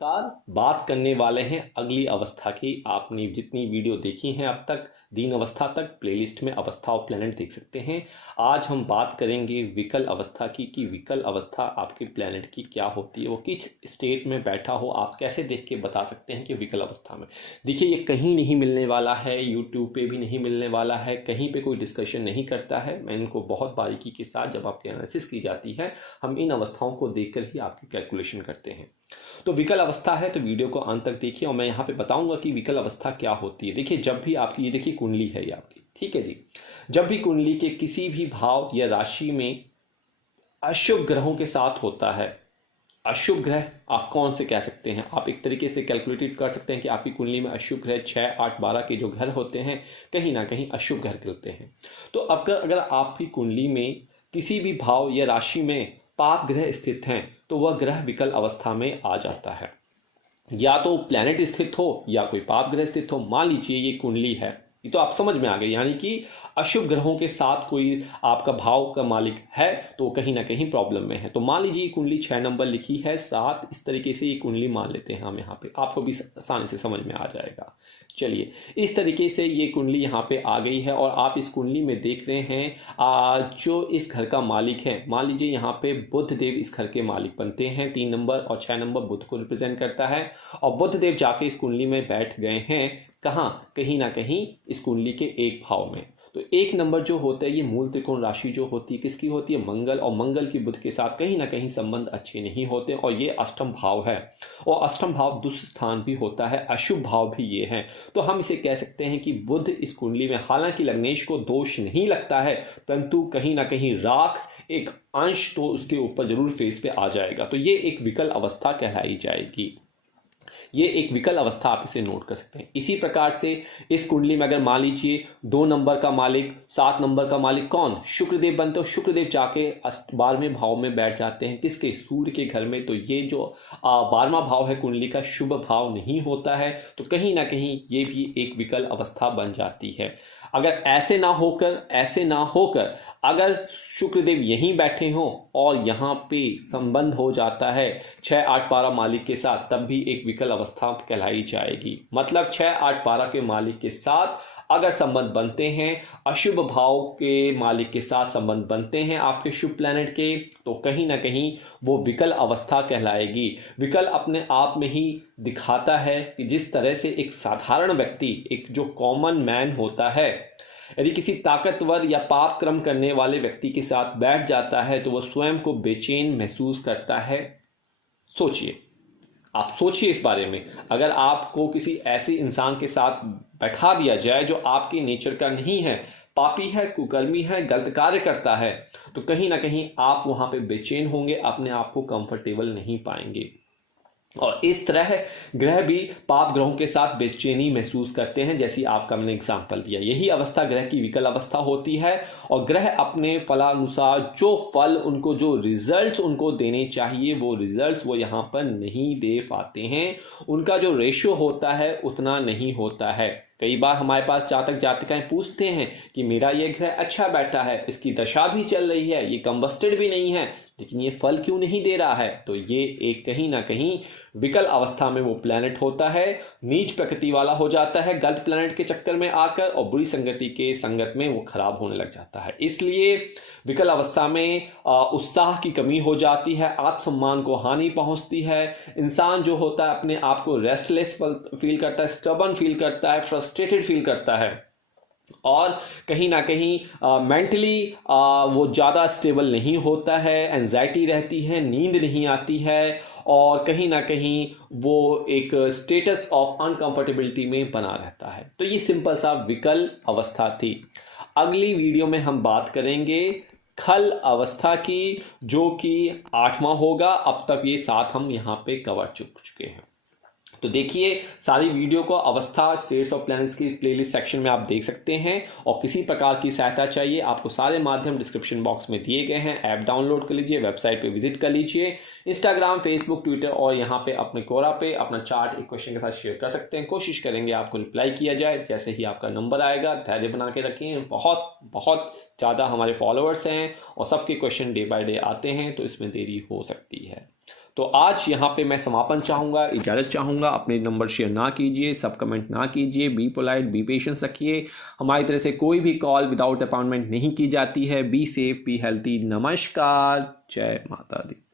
नमस्कार। बात करने वाले हैं अगली अवस्था की। आपने जितनी वीडियो देखी हैं अब तक, 3 अवस्था तक प्लेलिस्ट में अवस्था और प्लैनेट देख सकते हैं। आज हम बात करेंगे विकल अवस्था की कि विकल अवस्था आपके प्लैनेट की क्या होती है, वो किस स्टेट में बैठा हो, आप कैसे देख के बता सकते हैं कि विकल अवस्था में। देखिए, ये कहीं नहीं मिलने वाला है, यूट्यूब पे भी नहीं मिलने वाला है, कहीं पे कोई डिस्कशन नहीं करता है। मैं इनको बहुत बारीकी के साथ, जब आपकी एनालिसिस की जाती है, हम इन अवस्थाओं को देखकर ही आपकी कैलकुलेशन करते हैं। तो विकल अवस्था है तो वीडियो को अंत तक देखिए और मैं यहाँ पे बताऊंगा कि विकल अवस्था क्या होती है। देखिए, जब भी आपकी, ये देखिए कुंडली है ये आपकी, ठीक है जी। जब भी कुंडली के किसी भी भाव या राशि में अशुभ ग्रहों के साथ होता है, अशुभ ग्रह आप कौन से कह सकते हैं, आप एक तरीके से कैलकुलेटेड कर सकते हैं कि आपकी कुंडली में अशुभ ग्रह 6, 8, 12 के जो घर होते हैं, कहीं ना कहीं अशुभ ग्रह कहते हैं। तो अगर आपकी कुंडली में किसी भी भाव या राशि में पाप ग्रह स्थित हैं तो वह ग्रह विकल अवस्था में आ जाता है। या तो प्लैनेट स्थित हो या कोई पाप ग्रह स्थित हो। मान लीजिए ये कुंडली है, ये तो आप समझ में आ गए, यानी कि अशुभ ग्रहों के साथ कोई आपका भाव का मालिक है तो कहीं ना कहीं प्रॉब्लम में है। तो मान लीजिए ये कुंडली 6 नंबर लिखी है, 7, इस तरीके से ये कुंडली मान लेते हैं हम, यहाँ पे आपको भी आसानी से समझ में आ जाएगा। चलिए, इस तरीके से ये कुंडली यहाँ पे आ गई है और आप इस कुंडली में देख रहे हैं जो इस घर का मालिक है, मान लीजिए यहाँ पे बुध देव इस घर के मालिक बनते हैं। 3 नंबर और 6 नंबर बुध को रिप्रेजेंट करता है और बुध देव जाके इस कुंडली में बैठ गए हैं कहाँ, कहीं ना कहीं इस कुंडली के एक भाव में। तो 1 नंबर जो होता है, ये मूल त्रिकोण राशि जो होती है किसकी होती है, मंगल, और मंगल की बुध के साथ कहीं ना कहीं संबंध अच्छे नहीं होते और ये अष्टम भाव है और अष्टम भाव दुष्ट स्थान भी होता है, अशुभ भाव भी ये है। तो हम इसे कह सकते हैं कि बुध इस कुंडली में, हालांकि लग्नेश को दोष नहीं लगता है, परंतु कहीं ना कहीं राख एक अंश तो उसके ऊपर जरूर फेस पे आ जाएगा। तो ये एक विकल अवस्था कहलाई जाएगी। ये एक विकल अवस्था आप इसे नोट कर सकते हैं। इसी प्रकार से इस कुंडली में अगर मान लीजिए 2 नंबर का मालिक, 7 नंबर का मालिक कौन, शुक्रदेव बनते हो, शुक्रदेव जाके 12वें भाव में बैठ जाते हैं किसके, सूर्य के घर में। तो ये जो 12वां भाव है कुंडली का, शुभ भाव नहीं होता है, तो कहीं ना कहीं ये भी एक विकल अवस्था बन जाती है। अगर ऐसे ना होकर अगर शुक्रदेव यहीं बैठे हों और यहाँ पे संबंध हो जाता है 6, 8, 12 मालिक के साथ, तब भी एक विकल अवस्था कहलाई जाएगी। मतलब 6, 8, 12 के मालिक के साथ अगर संबंध बनते हैं, अशुभ भाव के मालिक के साथ संबंध बनते हैं आपके शुभ प्लैनेट के, तो कहीं ना कहीं वो विकल अवस्था कहलाएगी। विकल अपने आप में ही दिखाता है कि जिस तरह से एक साधारण व्यक्ति, एक जो कॉमन मैन होता है, यदि किसी ताकतवर या पाप कर्म करने वाले व्यक्ति के साथ बैठ जाता है तो वह स्वयं को बेचैन महसूस करता है। सोचिए, आप सोचिए इस बारे में, अगर आपको किसी ऐसे इंसान के साथ बैठा दिया जाए जो आपके नेचर का नहीं है, पापी है, कुकर्मी है, गलत कार्य करता है, तो कहीं ना कहीं आप वहां पे बेचैन होंगे, अपने आप को कंफर्टेबल नहीं पाएंगे। और इस तरह ग्रह भी पाप ग्रहों के साथ बेचैनी महसूस करते हैं, जैसी आपका मैंने एग्जाम्पल दिया। यही अवस्था ग्रह की विकल अवस्था होती है और ग्रह अपने फलानुसार जो फल उनको, जो रिजल्ट्स उनको देने चाहिए, वो रिजल्ट्स वो यहाँ पर नहीं दे पाते हैं। उनका जो रेशियो होता है उतना नहीं होता है। कई बार हमारे पास जातक जातिकाएं पूछते हैं कि मेरा ये ग्रह अच्छा बैठा है, इसकी दशा भी चल रही है, ये कंबस्टेड भी नहीं है, लेकिन ये फल क्यों नहीं दे रहा है। तो ये एक कहीं ना कहीं विकल अवस्था में वो प्लैनेट होता है, नीच प्रकृति वाला हो जाता है गलत प्लैनेट के चक्कर में आकर, और बुरी संगति के संगत में वो खराब होने लग जाता है। इसलिए विकल अवस्था में उत्साह की कमी हो जाती है, आत्मसम्मान को हानि पहुंचती है, इंसान जो होता है अपने आप को रेस्टलेस फील करता है, स्टबर्न फील करता है, फ्रस्ट्रेटेड फील करता है और कहीं ना कहीं मेंटली वो ज़्यादा स्टेबल नहीं होता है, एंजाइटी रहती है, नींद नहीं आती है और कहीं ना कहीं वो एक स्टेटस ऑफ अनकंफर्टेबिलिटी में बना रहता है। तो ये सिंपल सा विकल अवस्था थी। अगली वीडियो में हम बात करेंगे खल अवस्था की, जो कि 8वां होगा। अब तक ये 7 हम यहाँ पे कवर चुके हैं। तो देखिए, सारी वीडियो को अवस्था स्टेट्स ऑफ प्लैनेट्स की प्लेलिस्ट सेक्शन में आप देख सकते हैं और किसी प्रकार की सहायता चाहिए आपको, सारे माध्यम डिस्क्रिप्शन बॉक्स में दिए गए हैं। ऐप डाउनलोड कर लीजिए, वेबसाइट पे विजिट कर लीजिए, इंस्टाग्राम, फेसबुक, ट्विटर और यहाँ पे अपने कोरा पे अपना चार्ट एक क्वेश्चन के साथ शेयर कर सकते हैं। कोशिश करेंगे आपको रिप्लाई किया जाए जैसे ही आपका नंबर आएगा। धैर्य बना के रखें, बहुत बहुत ज़्यादा हमारे फॉलोअर्स हैं और सबके क्वेश्चन डे बाय डे आते हैं, तो इसमें देरी हो सकती है। तो आज यहाँ पे मैं समापन चाहूँगा, इजाज़त चाहूँगा। अपने नंबर शेयर ना कीजिए, सब कमेंट ना कीजिए, बी पोलाइट, बी पेशेंस रखिए। हमारी तरफ से कोई भी कॉल विदाउट अपॉइंटमेंट नहीं की जाती है। Be safe, be healthy. नमस्कार, जय माता दी।